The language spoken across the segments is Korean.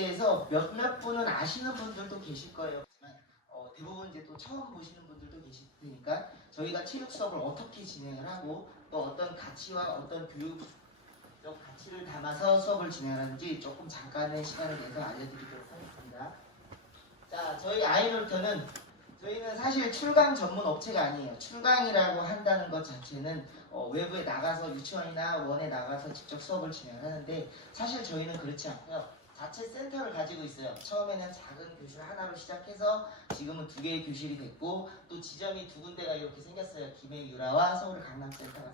대해서 몇몇 분은 아시는 분들도 계실 거예요. 대부분 이제 또 처음 보시는 분들도 계실 테니까 저희가 체육 수업을 어떻게 진행을 하고 또 어떤 가치와 어떤 교육적 가치를 담아서 수업을 진행하는지 조금 잠깐의 시간을 내서 알려드리도록 하겠습니다. 자, 저희 아이놀터는 저희는 사실 출강 전문 업체가 아니에요. 출강이라고 한다는 것 자체는 외부에 나가서 유치원이나 원에 나가서 직접 수업을 진행하는데 사실 저희는 그렇지 않고요. 자체 센터를 가지고 있어요. 처음에는 작은 교실 하나로 시작해서 지금은 2개의 교실이 됐고 또 지점이 2군데가 이렇게 생겼어요. 김해 유라와 서울 강남센터가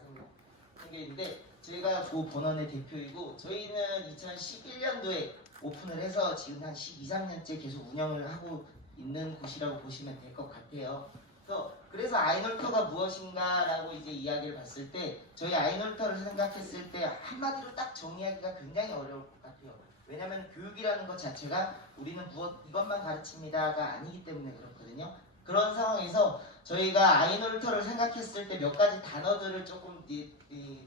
생겨 있는데 저희가 그 본원의 대표이고 저희는 2011년도에 오픈을 해서 지금 한 12, 13년째 계속 운영을 하고 있는 곳이라고 보시면 될 것 같아요. 그래서 아이놀터가 무엇인가라고 이제 이야기를 봤을 때 저희 아이놀터를 생각했을 때 한마디로 딱 정의하기가 굉장히 어려울 것 같아요. 왜냐하면 교육이라는 것 자체가 우리는 이것만 가르칩니다가 아니기 때문에 그렇거든요. 그런 상황에서 저희가 아이놀터를 생각했을 때 몇 가지 단어들을 조금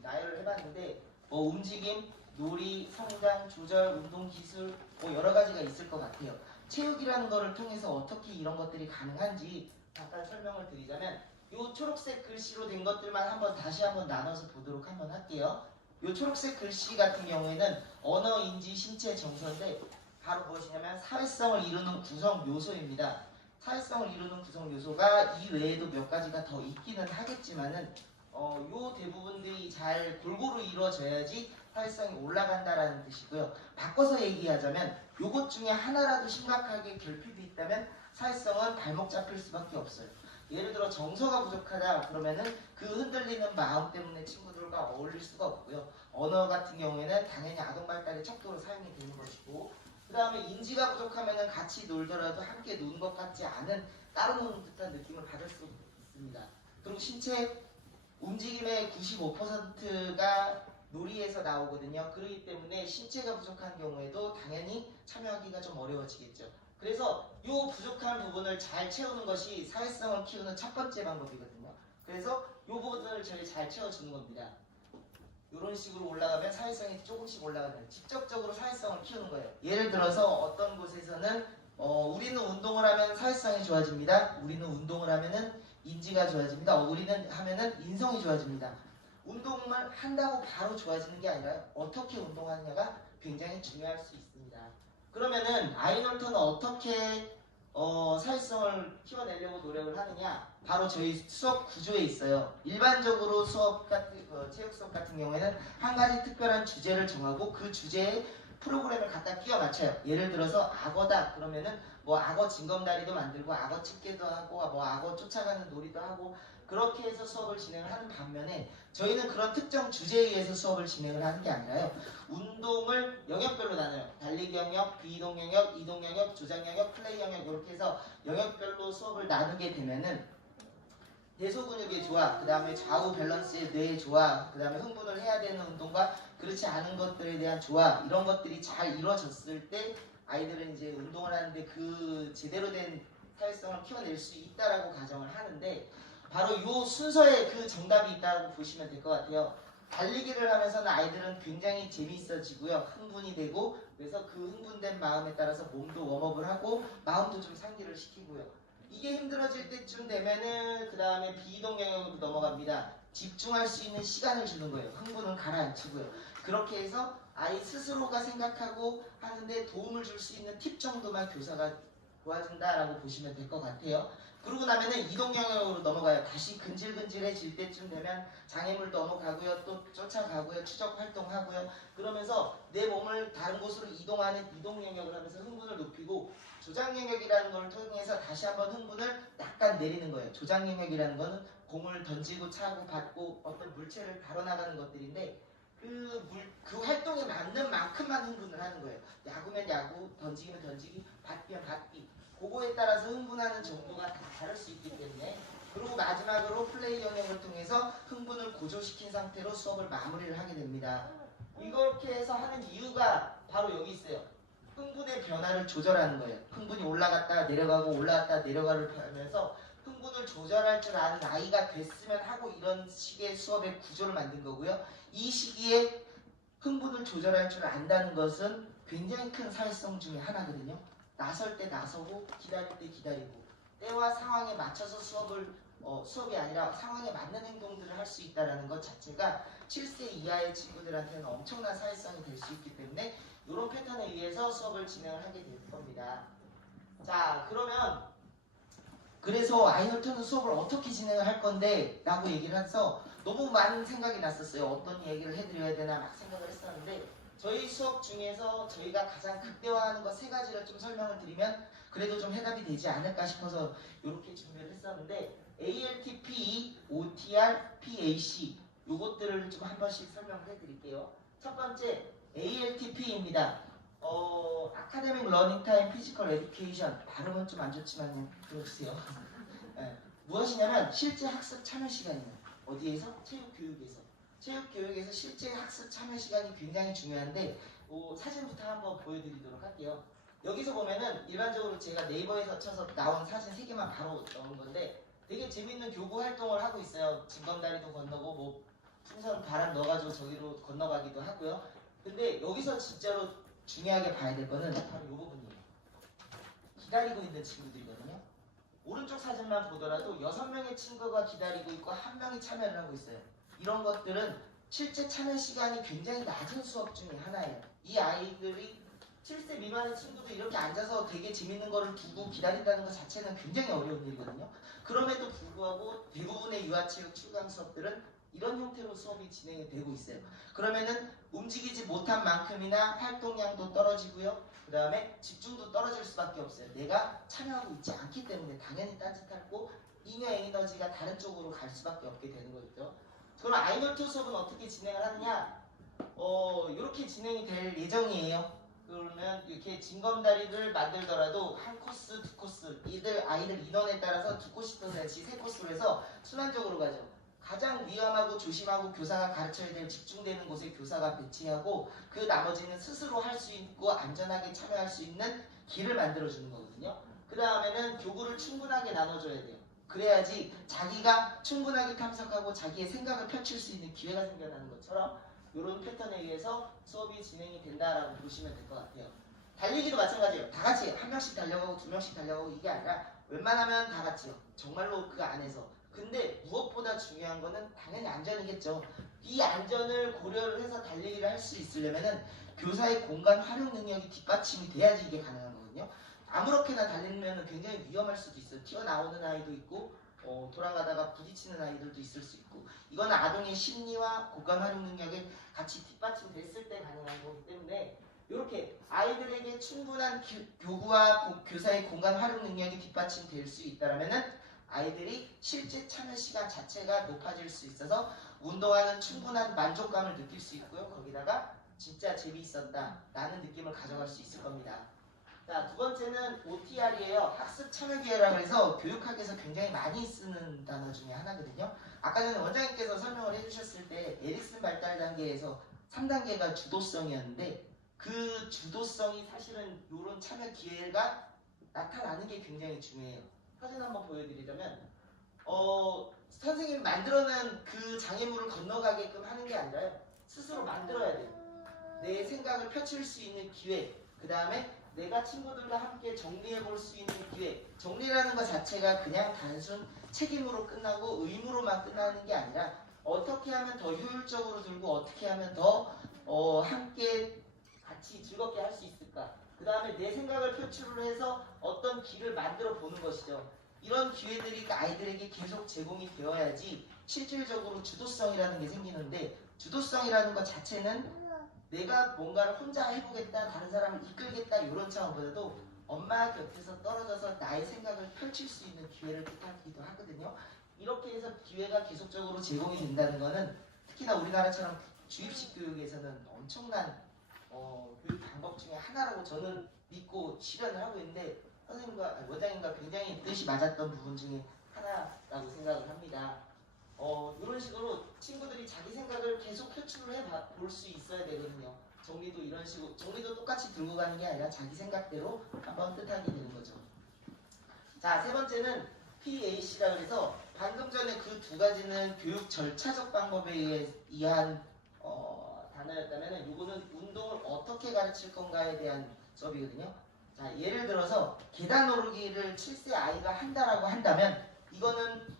나열을 해봤는데 움직임, 놀이, 성장, 조절, 운동, 기술 여러 가지가 있을 것 같아요. 체육이라는 것을 통해서 어떻게 이런 것들이 가능한지 잠깐 설명을 드리자면 이 초록색 글씨로 된 것들만 다시 한번 나눠서 보도록 한번 할게요. 이 초록색 글씨 같은 경우에는 언어, 인지, 신체, 정서인데 바로 무엇이냐면 사회성을 이루는 구성 요소입니다. 사회성을 이루는 구성 요소가 이 외에도 몇 가지가 더 있기는 하겠지만은 요 대부분들이 잘 골고루 이루어져야지 사회성이 올라간다라는 뜻이고요. 바꿔서 얘기하자면 요것 중에 하나라도 심각하게 결핍이 있다면 사회성은 발목 잡힐 수밖에 없어요. 예를 들어 정서가 부족하다 그러면은 그 흔들리는 마음 때문에 친구들과 어울릴 수가 없고요. 언어 같은 경우에는 당연히 아동 발달의 척도로 사용이 되는 것이고 그 다음에 인지가 부족하면은 같이 놀더라도 함께 노는 것 같지 않은 따로 노는 듯한 느낌을 받을 수 있습니다. 그리고 신체 움직임의 95%가 놀이에서 나오거든요. 그렇기 때문에 신체가 부족한 경우에도 당연히 참여하기가 좀 어려워지겠죠. 그래서 이 부족한 부분을 잘 채우는 것이 사회성을 키우는 첫 번째 방법이거든요. 그래서 이 부분을 저희 잘 채워주는 겁니다. 이런 식으로 올라가면 사회성이 조금씩 올라가면 직접적으로 사회성을 키우는 거예요. 예를 들어서 어떤 곳에서는 우리는 운동을 하면 사회성이 좋아집니다. 우리는 운동을 하면은 인지가 좋아집니다. 우리는 하면은 인성이 좋아집니다. 운동을 한다고 바로 좋아지는 게 아니라 어떻게 운동하느냐가 굉장히 중요할 수 있습니다. 그러면은 아이놀터는 어떻게 사회성을 키워내려고 노력을 하느냐? 바로 저희 수업 구조에 있어요. 일반적으로 체육 수업 같은 경우에는 한 가지 특별한 주제를 정하고 그 주제에 프로그램을 갖다 끼워 맞춰요. 예를 들어서 악어다 그러면은 악어 징검다리도 만들고 악어 집게도 하고 악어 쫓아가는 놀이도 하고 그렇게 해서 수업을 진행을 하는 반면에 저희는 그런 특정 주제에 의해서 수업을 진행을 하는 게 아니라요. 운동을 영역별로 나눠요. 달리기 영역, 비이동 영역, 이동 영역, 조작 영역, 플레이 영역 이렇게 해서 영역별로 수업을 나누게 되면은 대소근육의 조화, 그 다음에 좌우 밸런스의 뇌의 조화, 그 다음에 흥분을 해야 되는 운동과 그렇지 않은 것들에 대한 조화 이런 것들이 잘 이루어졌을 때 아이들은 이제 운동을 하는데 그 제대로 된 사회성을 키워낼 수 있다라고 가정을 하는데 바로 이 순서에 그 정답이 있다고 보시면 될 것 같아요. 달리기를 하면서는 아이들은 굉장히 재미있어지고요. 흥분이 되고 그래서 그 흥분된 마음에 따라서 몸도 웜업을 하고 마음도 좀 상기를 시키고요. 이게 힘들어질 때쯤 되면은 그 다음에 비이동 영역으로 넘어갑니다. 집중할 수 있는 시간을 주는 거예요. 흥분은 가라앉히고요. 그렇게 해서 아이 스스로가 생각하고 하는데 도움을 줄 수 있는 팁 정도만 교사가 도와준다라고 보시면 될 것 같아요. 그러고 나면은 이동 영역으로 넘어가요. 다시 근질근질해질 때쯤 되면 장애물 넘어가고요. 또 쫓아가고요. 추적 활동하고요. 그러면서 내 몸을 다른 곳으로 이동하는 이동 영역을 하면서 흥분을 높이고 조작 영역이라는 걸 통해서 다시 한번 흥분을 약간 내리는 거예요. 조작 영역이라는 거는 공을 던지고 차고 받고 어떤 물체를 다뤄나가는 것들인데 그 활동에 맞는 만큼만 흥분을 하는 거예요. 야구면 야구, 던지기면 던지기, 받기면 받기. 그거에 따라서 흥분하는 정도가 다 다를 수 있기 때문에 그리고 마지막으로 플레이 영역을 통해서 흥분을 고조시킨 상태로 수업을 마무리를 하게 됩니다. 이렇게 해서 하는 이유가 바로 여기 있어요. 흥분의 변화를 조절하는 거예요. 흥분이 올라갔다 내려가고 올라갔다 내려가를 하면서 흥분을 조절할 줄 아는 나이가 됐으면 하고 이런 식의 수업의 구조를 만든 거고요. 이 시기에 흥분을 조절할 줄 안다는 것은 굉장히 큰 사회성 중에 하나거든요. 나설 때 나서고 기다릴 때 기다리고 때와 상황에 맞춰서 수업이 아니라 상황에 맞는 행동들을 할 수 있다는 것 자체가 7세 이하의 친구들한테는 엄청난 사회성이 될 수 있기 때문에 이런 패턴에 의해서 수업을 진행을 하게 될 겁니다. 자, 그러면 그래서 아이노트는 수업을 어떻게 진행을 할 건데 라고 얘기를 해서 너무 많은 생각이 났었어요. 어떤 얘기를 해드려야 되나 막 생각을 했었는데 저희 수업 중에서 저희가 가장 극대화하는 것 세 가지를 좀 설명을 드리면 그래도 좀 해답이 되지 않을까 싶어서 이렇게 준비를 했었는데 ALTP, OTR, PAC 요것들을 좀 한 번씩 설명을 해드릴게요. 첫 번째 ALTP입니다. 아카데믹 러닝 타임 피지컬 에듀케이션 발음은 좀 안 좋지만 들어주세요. 네. 무엇이냐면 실제 학습 참여 시간이에요. 어디에서? 체육교육에서 실제 학습 참여 시간이 굉장히 중요한데 사진부터 한번 보여드리도록 할게요. 여기서 보면은 일반적으로 제가 네이버에서 쳐서 나온 사진 3개만 바로 넣은 건데 되게 재밌는 교구 활동을 하고 있어요. 징검다리도 건너고 뭐 풍선 바람 넣어가지고 저기로 건너가기도 하고요. 근데 여기서 진짜로 중요하게 봐야 될 거는 바로 이 부분이에요. 기다리고 있는 친구들이거든요. 오른쪽 사진만 보더라도 6명의 친구가 기다리고 있고 1명이 참여를 하고 있어요. 이런 것들은 실제 참여 시간이 굉장히 낮은 수업 중에 하나예요. 이 아이들이 7세 미만의 친구들 이렇게 앉아서 되게 재밌는 거를 두고 기다린다는 것 자체는 굉장히 어려운 일이거든요. 그럼에도 불구하고 대부분의 유아체육 7강 수업들은 이런 형태로 수업이 진행이 되고 있어요. 그러면은 움직이지 못한 만큼이나 활동량도 떨어지고요. 그 다음에 집중도 떨어질 수밖에 없어요. 내가 참여하고 있지 않기 때문에 당연히 딴짓하고 잉여 에너지가 다른 쪽으로 갈 수밖에 없게 되는 거죠. 그럼 아이돌 수업은 어떻게 진행을 하느냐? 이렇게 진행이 될 예정이에요. 그러면 이렇게 징검다리를 만들더라도 한 코스, 두 코스, 아이들 인원에 따라서 두 코스든 세 코스로 해서 순환적으로 가죠. 가장 위험하고 조심하고 교사가 가르쳐야 될 집중되는 곳에 교사가 배치하고 그 나머지는 스스로 할 수 있고 안전하게 참여할 수 있는 길을 만들어주는 거거든요. 그 다음에는 교구를 충분하게 나눠줘야 돼요. 그래야지 자기가 충분하게 탐색하고 자기의 생각을 펼칠 수 있는 기회가 생겨나는 것처럼 이런 패턴에 의해서 수업이 진행이 된다라고 보시면 될 것 같아요. 달리기도 마찬가지예요. 다 같이 한 명씩 달려가고 두 명씩 달려가고 이게 아니라 웬만하면 다 같이요. 정말로 그 안에서. 근데 무엇보다 중요한 거는 당연히 안전이겠죠. 이 안전을 고려를 해서 달리기를 할 수 있으려면은 교사의 공간 활용 능력이 뒷받침이 돼야지 이게 가능한 거거든요. 아무렇게나 달리면 굉장히 위험할 수도 있어요. 튀어나오는 아이도 있고 돌아가다가 부딪히는 아이들도 있을 수 있고 이거는 아동의 심리와 공간 활용 능력이 같이 뒷받침됐을 때 가능한 거기 때문에 이렇게 아이들에게 충분한 교구와 교사의 공간 활용 능력이 뒷받침될 수 있다면은 아이들이 실제 참여 시간 자체가 높아질 수 있어서 운동하는 충분한 만족감을 느낄 수 있고요. 거기다가 진짜 재미있었다 라는 느낌을 가져갈 수 있을 겁니다. 자, 두 번째는 OTR이에요. 학습 참여 기회라고 해서 교육학에서 굉장히 많이 쓰는 단어 중에 하나거든요. 아까 전에 원장님께서 설명을 해주셨을 때 에릭슨 발달 단계에서 3단계가 주도성이었는데 그 주도성이 사실은 이런 참여 기회가 나타나는 게 굉장히 중요해요. 사진 한번 보여드리자면 선생님이 만들어낸 그 장애물을 건너가게끔 하는 게 아니라요. 스스로 만들어야 돼요. 내 생각을 펼칠 수 있는 기회, 그 다음에 내가 친구들과 함께 정리해 볼 수 있는 기회. 정리라는 것 자체가 그냥 단순 책임으로 끝나고 의무로만 끝나는 게 아니라 어떻게 하면 더 효율적으로 들고 어떻게 하면 더 함께 같이 즐겁게 할 수 있을까. 그 다음에 내 생각을 표출을 해서 어떤 길을 만들어 보는 것이죠. 이런 기회들이 아이들에게 계속 제공이 되어야지 실질적으로 주도성이라는 게 생기는데 주도성이라는 것 자체는 내가 뭔가를 혼자 해보겠다, 다른 사람을 이끌겠다 이런 차원보다도 엄마 곁에서 떨어져서 나의 생각을 펼칠 수 있는 기회를 뜻하기도 하거든요. 이렇게 해서 기회가 계속적으로 제공이 된다는 것은 특히나 우리나라처럼 주입식 교육에서는 엄청난 교육 방법 중에 하나라고 저는 믿고 실현을 하고 있는데 선생님과 원장님과 굉장히 뜻이 맞았던 부분 중에 하나라고 생각을 합니다. 이런 식으로 친구들이 자기 생각을 계속 표출을 해볼 수 있어야 되거든요. 정리도 이런 식으로, 정리도 똑같이 들고 가는 게 아니라 자기 생각대로 한번 뜻하게 되는 거죠. 자, 세 번째는 PAC라고 해서 방금 전에 그 두 가지는 교육 절차적 방법에 의한 단어였다면 이거는 운동을 어떻게 가르칠 건가에 대한 수업이거든요. 자, 예를 들어서 계단 오르기를 7세 아이가 한다라고 한다면 이거는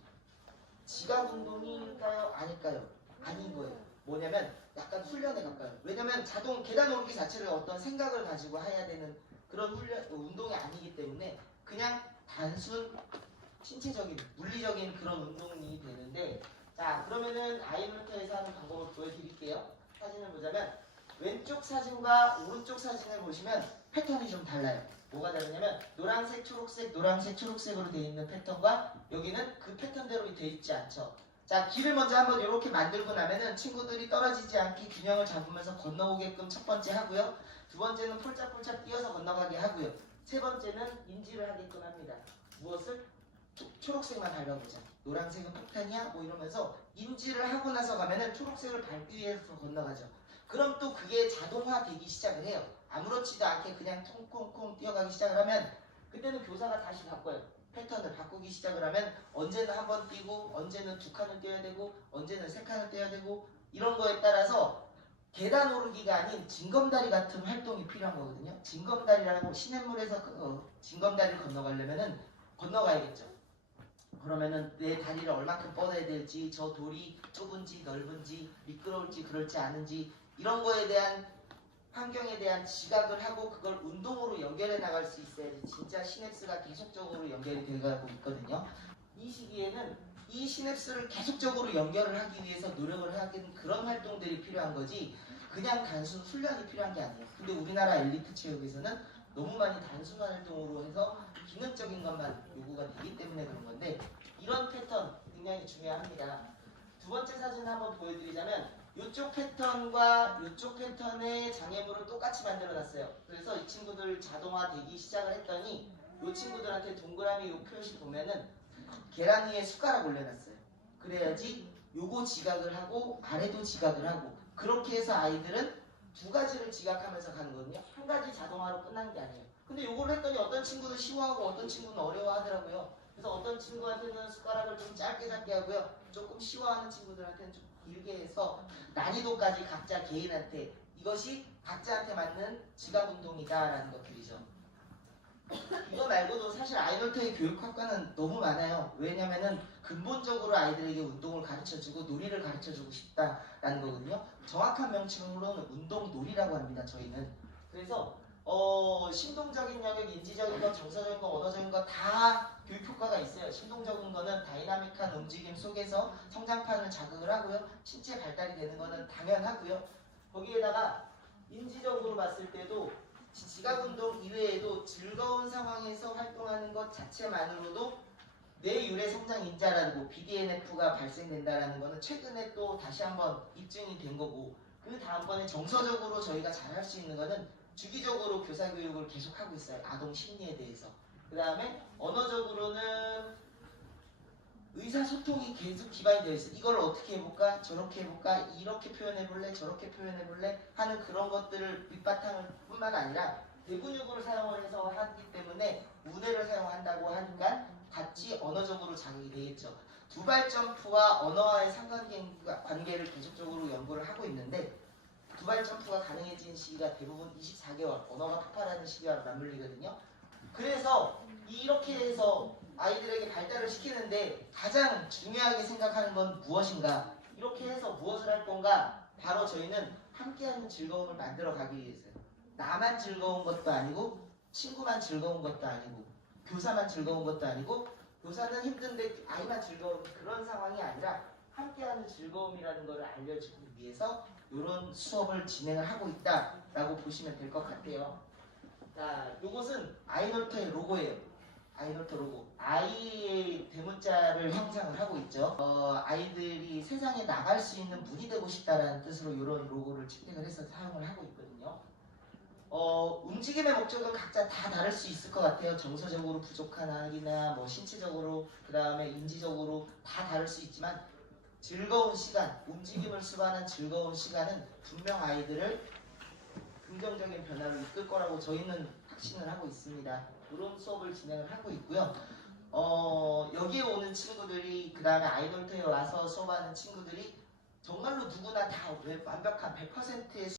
지각 운동일까요? 아닐까요? 아닌 거예요. 뭐냐면 약간 훈련에 가까워요. 왜냐면 자동 계단 오르기 자체를 어떤 생각을 가지고 해야 되는 그런 운동이 아니기 때문에 그냥 단순 신체적인, 물리적인 그런 운동이 되는데, 자, 그러면은 아이놀터에서 하는 방법을 보여드릴게요. 사진을 보자면 왼쪽 사진과 오른쪽 사진을 보시면 패턴이 좀 달라요. 뭐가 다르냐면 노란색, 초록색, 노란색, 초록색으로 되어 있는 패턴과 여기는 그 패턴대로 되어 있지 않죠. 자, 길을 먼저 한번 이렇게 만들고 나면은 친구들이 떨어지지 않게 균형을 잡으면서 건너오게끔 첫 번째 하고요. 두 번째는 폴짝폴짝 뛰어서 건너가게 하고요. 세 번째는 인지를 하게끔 합니다. 무엇을? 초록색만 밟아보자. 노란색은 폭탄이야? 뭐 이러면서 인지를 하고 나서 가면은 초록색을 밟기 위해서 건너가죠. 그럼 또 그게 자동화되기 시작을 해요. 아무렇지도 않게 그냥 콩콩콩 뛰어가기 시작을 하면 그때는 교사가 다시 바꿔요. 패턴을 바꾸기 시작을 하면 언제는 한 번 뛰고 언제는 두 칸을 뛰어야 되고 언제는 세 칸을 뛰어야 되고 이런 거에 따라서 계단 오르기가 아닌 징검다리 같은 활동이 필요한 거거든요. 징검다리라고 시냇물에서 징검다리를 건너가려면은 건너가야겠죠. 그러면은 내 다리를 얼마큼 뻗어야 될지, 저 돌이 좁은지 넓은지 미끄러울지 그렇지 않은지 이런 거에 대한 환경에 대한 지각을 하고 그걸 운동으로 연결해 나갈 수 있어야지 진짜 시냅스가 계속적으로 연결이 되어가고 있거든요. 이 시기에는 이 시냅스를 계속적으로 연결을 하기 위해서 노력을 하는 그런 활동들이 필요한 거지 그냥 단순 훈련이 필요한 게 아니에요. 근데 우리나라 엘리트 체육에서는 너무 많이 단순 활동으로 해서 기능적인 것만 요구가 되기 때문에 그런 건데 이런 패턴 굉장히 중요합니다. 두 번째 사진 한번 보여드리자면 이쪽 패턴과 이쪽 패턴의 장애물을 똑같이 만들어 놨어요. 그래서 이 친구들 자동화되기 시작을 했더니 이 친구들한테 동그라미 요 표시 보면은 계란 위에 숟가락 올려놨어요. 그래야지 요거 지각을 하고 아래도 지각을 하고 그렇게 해서 아이들은 두 가지를 지각하면서 가는 거거든요. 한 가지 자동화로 끝난 게 아니에요. 근데 요걸 했더니 어떤 친구는 쉬워하고 어떤 친구는 어려워하더라고요. 그래서 어떤 친구한테는 숟가락을 좀 짧게 잡게 하고요. 조금 쉬워하는 친구들한테는 좀 길게 해서 난이도까지 각자 개인한테 이것이 각자한테 맞는 지각 운동이다라는 것들이죠. 이거 말고도 사실 아이돌터의 교육학과는 너무 많아요. 왜냐면은 근본적으로 아이들에게 운동을 가르쳐주고 놀이를 가르쳐주고 싶다라는 거거든요. 정확한 명칭으로는 운동놀이라고 합니다. 저희는. 그래서 심동적인 영역, 인지적인 것, 정서적인 것, 언어적인 것 다 교육효과가 있어요. 심동적인 거는 다이나믹한 움직임 속에서 성장판을 자극을 하고요. 신체 발달이 되는 거는 당연하고요. 거기에다가 인지적으로 봤을 때도 지각운동 이외에도 즐거운 상황에서 활동하는 것 자체만으로도 뇌유래 성장 인자라고 BDNF가 발생된다라는 거는 최근에 또 다시 한번 입증이 된 거고 그 다음번에 정서적으로 저희가 잘할 수 있는 거는 주기적으로 교사 교육을 계속하고 있어요. 아동 심리에 대해서. 그 다음에 언어적으로는 의사소통이 계속 기반이 되어 있어요. 이걸 어떻게 해볼까? 저렇게 해볼까? 이렇게 표현해볼래? 저렇게 표현해볼래? 하는 그런 것들을 밑바탕을 뿐만 아니라 대근육을 사용을 해서 하기 때문에 우뇌를 사용한다고 하니까 같이 언어적으로 자극이 되겠죠. 두발 점프와 언어와의 상관관계를 계속적으로 연구를 하고 있는데 두발 점프가 가능해진 시기가 대부분 24개월 언어가 폭발하는 시기와 맞물리거든요. 그래서 이렇게 해서 아이들에게 발달을 시키는데 가장 중요하게 생각하는 건 무엇인가? 이렇게 해서 무엇을 할 건가? 바로 저희는 함께하는 즐거움을 만들어 가기 위해서요. 나만 즐거운 것도 아니고 친구만 즐거운 것도 아니고 교사만 즐거운 것도 아니고 교사는 힘든데 아이만 즐거운 그런 상황이 아니라 함께하는 즐거움이라는 것을 알려주기 위해서 이런 수업을 진행을 하고 있다라고 보시면 될 것 같아요. 자, 이것은 아이놀터의 로고예요. 아이놀터 로고. 아이의 대문자를 형상을 하고 있죠. 아이들이 세상에 나갈 수 있는 문이 되고 싶다라는 뜻으로 이런 로고를 채택을 해서 사용을 하고 있거든요. 움직임의 목적은 각자 다 다를 수 있을 것 같아요. 정서적으로 부족한 아이나 뭐 신체적으로 그 다음에 인지적으로 다 다를 수 있지만 즐거운 시간, 움직임을 수반한 즐거운 시간은 분명 아이들을 긍정적인 변화를 이끌 거라고 저희는 확신을 하고 있습니다. 그런 수업을 진행을 하고 있고요. 여기에 오는 친구들이 그 다음에 아이돌터에 와서 수업하는 친구들이 정말로 누구나 다 완벽한 100%의